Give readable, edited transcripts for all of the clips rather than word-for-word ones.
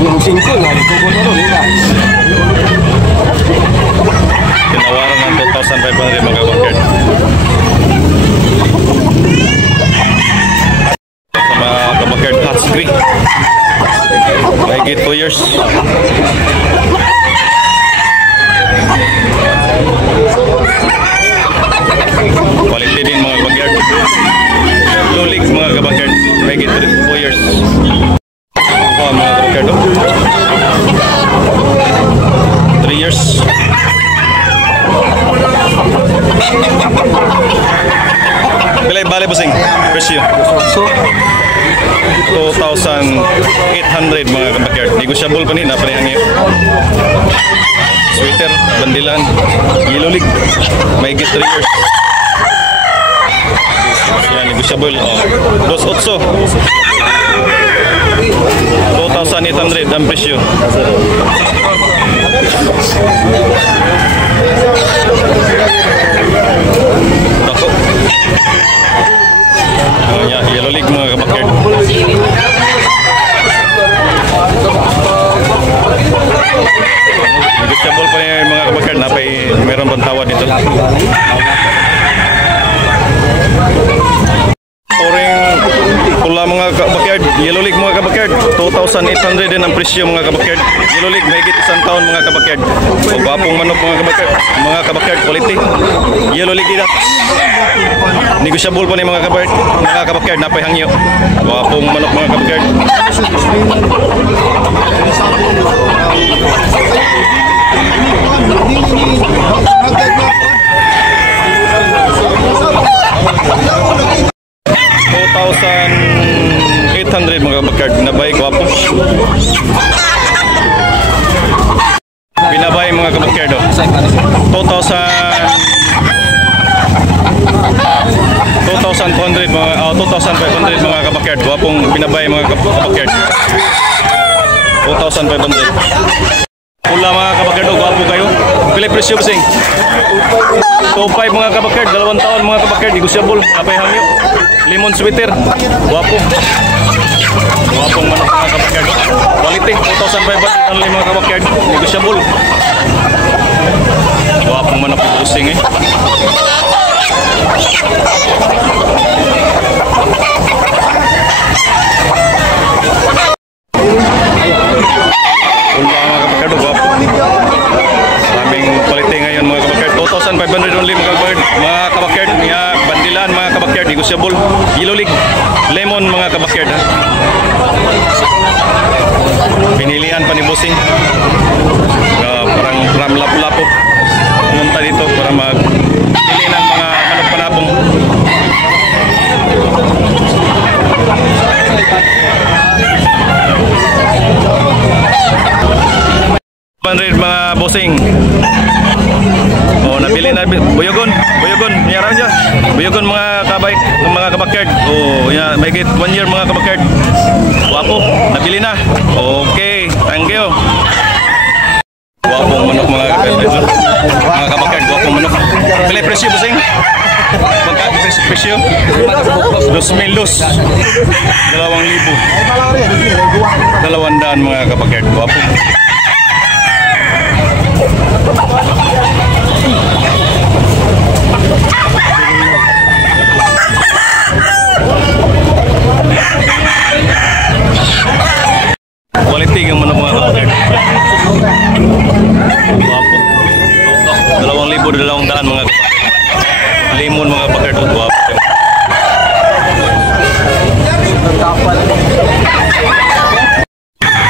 yung 5 nga dito ko na nila. Tinawaran ng 2,500 mga kabakerd. Sa mga kabakerd husky. Mahigit 2 years. Quality din mga kabakerd. Low league mga kabakerd. Mahigit 4 years. Mga kabakerd. 3 years. Pilay bale busing presyo 2,800 mga kabakerd. Negotiable pa nila parehang yun. Sweater, bandilan, yellow league, may higit 3 years. Yan, negotiable. Dos 8 2,800 ang presyo. Dako. Yan, yellow league mga kabakerd. Negotiable pa rin mga kabakerd. Meron bang tawad dito? Oring pula mga kabakerd. Yellow league mga kabakerd. 2,800 din ang presyo mga kabakerd. Yellow league may higit 1 taon mga kabakerd. O gwapong manok mga kabakerd. Mga kabakerd quality. Yellow league ida. Negotiable pa ni mga kabakerd. Napay hangyo. Gwapong manok mga kabakerd. $2,800 mga kabakerd. Binabay gwapo. Binabay mga kabakerd. 2,200 mga 2,500 mga kabakerd. Gwapong binabay mga kabakerd. 2,500. Pula mga kabakerd, gwapo kayo. Pilay presyo basing 2,500 mga kabakerd, 2 taon mga kabakerd, negotiable, napay hangyo. Lemon sweater, gwapo. Gwapong manok mga kabakerd. Quality, 2,500 mga kabakerd, negotiable. Gwapong manok busing eh. Maraming quality ngayon mga kabakerd. 2,500 only mga kabakerd. Mga bandilan mga kabakerd, negotiable. Yellow league, lemon mga kabakerd. Pinilian pa ni bossing. Parang ram lapu-lapu. Pumunta dito para mag-pili ng mga manok panabong. Mga bossing. Nabili na buyogon, yaran dyan. Buyogon mga kabakerd. Ya, may higit 1 year mga kabakerd. Wapo, nabili na. Okay, thank you. Wapong manok mga kabakerd. Mga kabakerd, wapong manok. Pilay presyo bossing. Magkano presyo? 2,000. 2,000. 200 mga kabakerd. Wapong. Quality yung manok mga kabakerd. Guwapo. 2,200 mga kabakerd. Lemon mga kabakerd. Guwapo.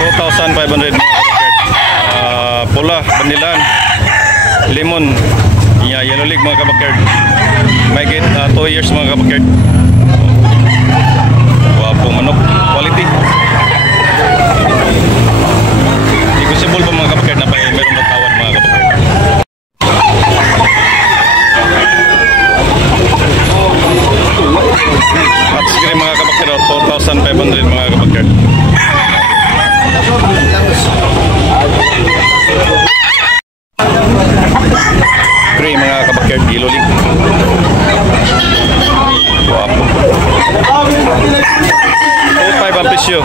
2,500 mga kabakerd. Pula, bandilan, lemon, yellow league mga kabakerd. May higit 2 years mga kabakerd. Guwapo manok. Quality. Negotiable pa mga kabakerd na meron matawad mga kabakerd. At sige mga kabakerd, 4,500 mga kabakerd. Gray mga kabakerd, yellow league. Guwapo. 2,500 ang presyo.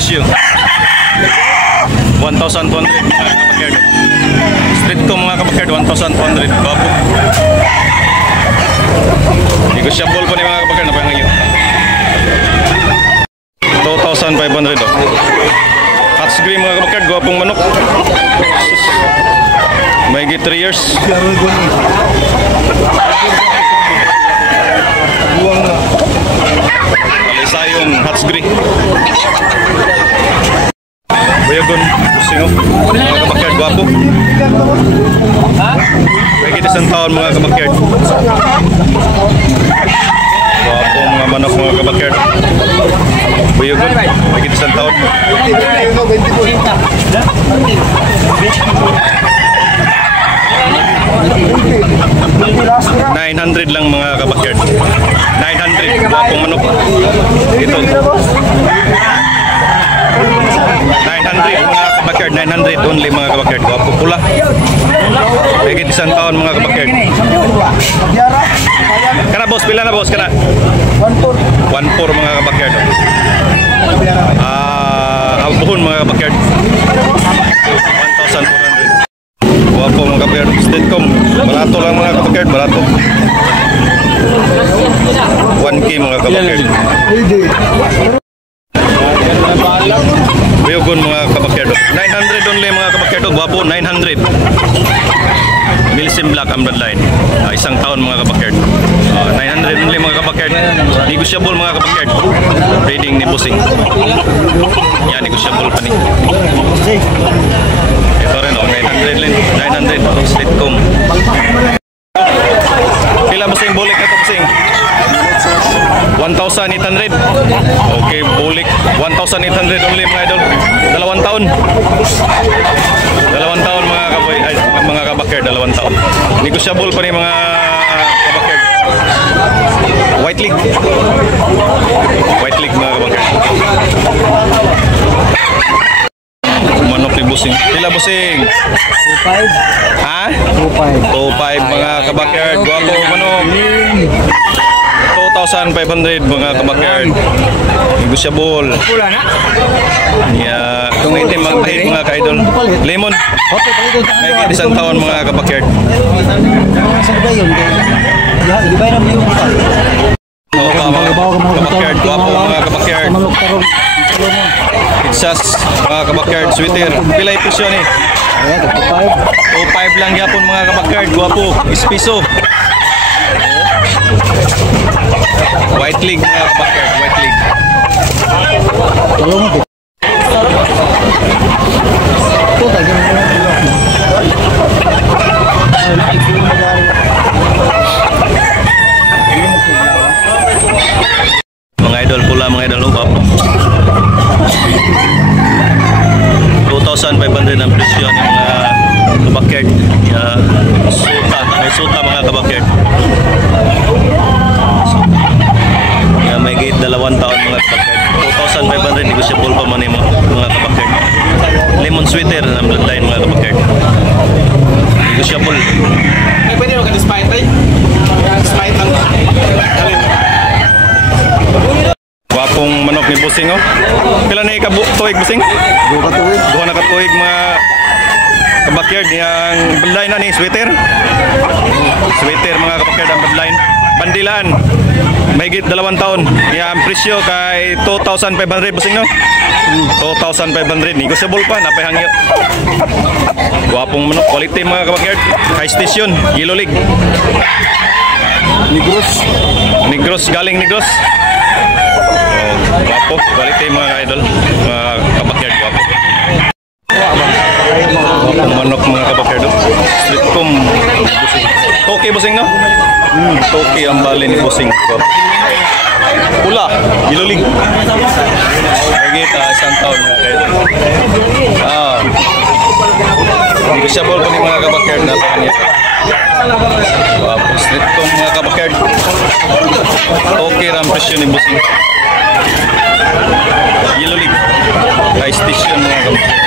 presyo. 1,200 mga kabakerd. Street ko mga kabakerd, 1,200. Bapo. Negotiable po ni mga kabakerd na pangayo. 2,500 oh. Hot green mga kabakerd, gwapong manok. May 3 years. Kalisayong hot green. Bayagon, singo. Mga kabakerd, gwapo. May isang taon mga kabakerd. Gwapo mga manok mga kabakerd. Bayagon, may isang taon. 900 lang mga kabakerd. 900, gwapong manok. Ito. 900 mga kabakerd, 900 only mga kabakerd. Gwapo pula. May isang taon mga kabakerd. Kana boss, pila na boss kana? 1,400 mga kabakerd. Albuhon mga kabakerd. 1,400. Gwapo mga kabakerd. Statecom. Barato lang mga kabakerd, barato. 1K mga kabakerd. Bayagon mga kabakerd. 900 only mga kabakerd. Gwapo, 900. Milsim Black ang bloodline. Isang taon mga kabakerd. 900 only mga kabakerd. Negotiable mga kabakerd. Breeding ni Busing. Yan, negotiable pa ni. Ito rin oh, 900 lang. 900. Statecom. Pila Busing bulik na ito Busing? 1,800. Okay, bulik 1,800 only mga idol. 2 taon. 2 taon mga kaboy, ay, mga kabakerd, 2 taon. Negotiable pa ni mga kabakerd. White League. White League mga kabakerd. Manok ni Busing. Pila Busing? 2,500. Ha? 2,500. 2,500 mga kabakerd. Guwapo manok. 2,500 mga kabakerd. Negotiable. Pula na? Yeah. Kung itim ang kahit mga ka-idol. Lemon. May isang taon mga kabakerd. Sa ba yun? Di ba yung yung Mga kabakerd. Guwapo mga kabakerd. Pizzas mga kabakerd. Sweater. Pilay presyo ni? 2,500 lang yapon mga kabakerd. Guwapo. Ispiso. White League mga kabakerd. White League. Mga idol pula mga idol lubap. 2,500 ang presyo ng mga kabakerd. Suta, may suta mga kabakerd. May gate 2 taon mga kabakerd. 2,500 negotiable pa man yung mga kabakerd. Lemon sweater ang bloodline mga kabakerd. Negotiable. Pwede mo ka-despite ay? Despite lang. Wapong manok ni Busing oh. Pila na ikabutuig Busing? 2 katuwid. 2 na katuig mga kabakerd. Yung bloodline na ni sweater. Sweater mga kabakerd ang bloodline. Bandilan. Mahigit 2 taon. Ang presyo kay 2,500 Busing no? 2,500. Negotiable pa. Napahangyo. Guwapong manok. Quality mga kabakerd. High station. Yellow League. Negros. Negros. Galing Negros. Guwapo. Quality mga idol. Mga kabakerd. Guwapo. Guwapong manok mga kabakerd. Streetcom. Busing. Okay Busing no? Okay ang bali ni Busing. Pula, Yellow League. Mahigit isang taon na kayo. Negotiable pa ni mga kabakerd na kanya. Streetcom mga kabakerd. Okay ang presyo ni Busing. Yellow League. High station mga kabakerd.